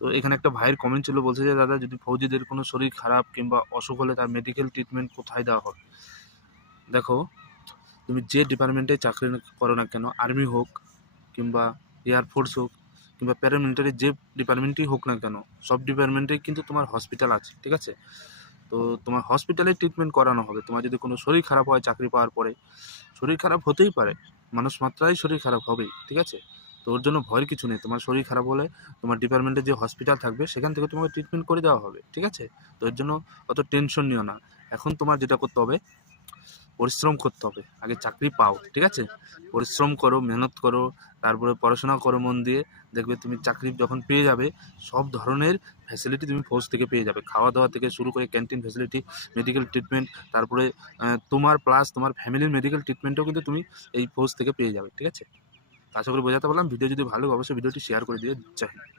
তো এখানে একটা ভাইয়ের কমেন্ট ছিল, বলছে যে দাদা যদি ফৌজিদের কোনো শরীর খারাপ কিংবা অসুখ হলে তার মেডিকেল ট্রিটমেন্ট কোথায় দেওয়া হবে? দেখো, তুমি যে ডিপার্টমেন্টে চাকরি করো না কেন, আর্মি হোক কিংবা এয়ারফোর্স হোক কিংবা প্যারামিলিটারি, যে ডিপার্টমেন্টেই হোক না কেন, সব ডিপার্টমেন্টেই কিন্তু তোমার হসপিটাল আছে, ঠিক আছে? তো তোমার হসপিটালে ট্রিটমেন্ট করানো হবে। তোমার যদি কোনো শরীর খারাপ হয় চাকরি পাওয়ার পরে, শরীর খারাপ হতেই পারে, মানুষ মাত্রাই শরীর খারাপ হবেই, ঠিক আছে? তো ওর জন্য ভয়ের কিছু নেই। তোমার শরীর খারাপ হলে তোমার ডিপার্টমেন্টে যে হসপিটাল থাকবে সেখান থেকে তোমাকে ট্রিটমেন্ট করে দেওয়া হবে, ঠিক আছে? তো এর জন্য অত টেনশন নিও না। এখন তোমার যেটা করতে হবে, পরিশ্রম করতে হবে। আগে চাকরি পাও, ঠিক আছে? পরিশ্রম করো, মেহনত করো, তারপরে পড়াশোনা করো মন দিয়ে। দেখবে তুমি চাকরি যখন পেয়ে যাবে, সব ধরনের ফ্যাসিলিটি তুমি ফৌজ থেকে পেয়ে যাবে। খাওয়া দাওয়া থেকে শুরু করে ক্যান্টিন ফ্যাসিলিটি, মেডিকেল ট্রিটমেন্ট, তারপরে তোমার প্লাস তোমার ফ্যামিলির মেডিকেল ট্রিটমেন্টও কিন্তু তুমি এই ফৌজ থেকে পেয়ে যাবে, ঠিক আছে? আশা করি বোঝাতে পারলাম। ভিডিও যদি ভালো লাগে অবশ্যই ভিডিওটি শেয়ার করে দিয়ে। জয় হিন্দ।